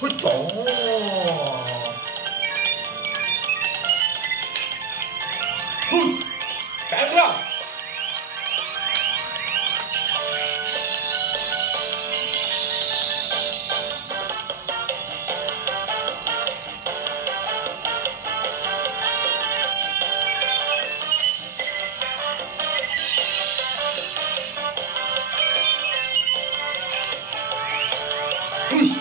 เฮ้ยจ๋อเ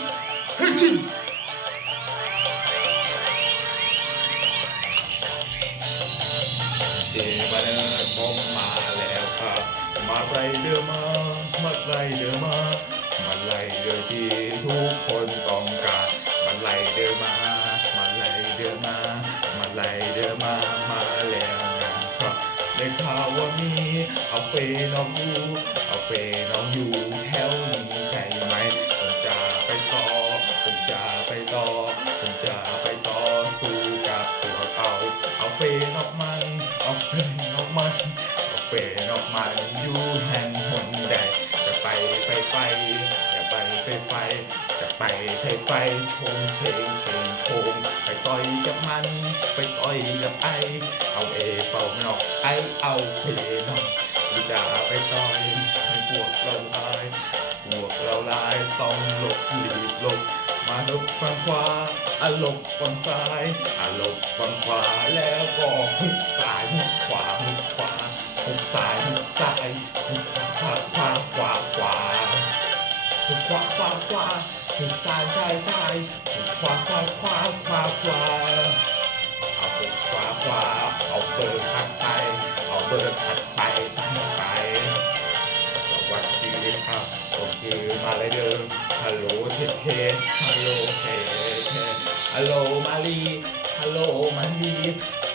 มาเนอผมมาแล้วครับ มาไรเดือมา มาไรเดือมา มาไรเดือที่ทุกคนต้องการ มาไรเดือมา มาไรเดือมา มาไรเดือมา มาแล้วนะครับได้ข่าวว่ามีเอาเฟนองอยู่เอา อาเฟนออกมันเอาเฟนออกมันอยู่แห่งหนใดจะไปไปไปจะไปไปไปจะไปไปไปชงเชงเชงโชงไปต่อยกับมัน ไปต่อยกับไอ เอาเอเป่านอกไอเอาเฟนออกกูจะไปต่อยให้พวกเราตายพวกเราลายต้องหลบหลีกหลบมาหลบฝั่งขวาอะหลบฝั่งซ้ายอะหลบฝั่งขวาแล้วก็หุก ซ้ายหุกซ้ายหุกขวาขวาขวาขวาหุกขวาขวาขวาหุกซ้ายซ้ายซ้ายหุกขวาขวาขวาขวาขวาเอาหุกขวาขวาเอาเบอร์ถัดไปเอาเบอร์ถัดไปไปสวัสดีครับผมคือมาเลยเดิมฮัลโหลเทเพฮัลโหลเทเพฮัลโหลมาลีฮัลโหลมาลี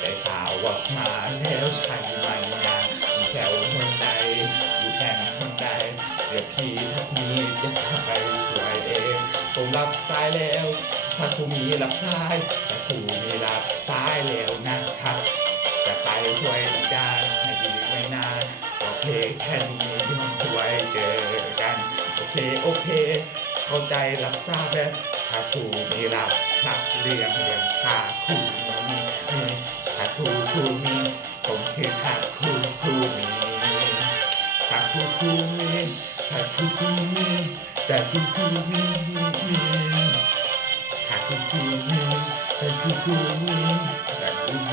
ได้ข่าวว่ามาแล้วใช่ไหมนะอ แถวคนใดอยู่แห่งคนใดเดี๋ยวพี่ทักมีจะไปช่วยเอง ผมรับสายแล้วถ้าครูมีรับสายถ้าครูมีรับสายแล้วนะครับจะไปช่วยดักดานในอีกไม่นานก็เพลงแค่นี้ยอมไว้เจอกัน โอเคโอเค เข้าใจรับทราบแล้วถ้าครูมีรับนักเรียนเรียนถ้าครูมีมีถ้าครูครูมีผมคือถ้าครูครูมี ถ้าครูครูมีถ้าครูครูมีแต่ครูครูมีมีมีถ้าครูครูมีแต่ครูครูมีแต่ครูค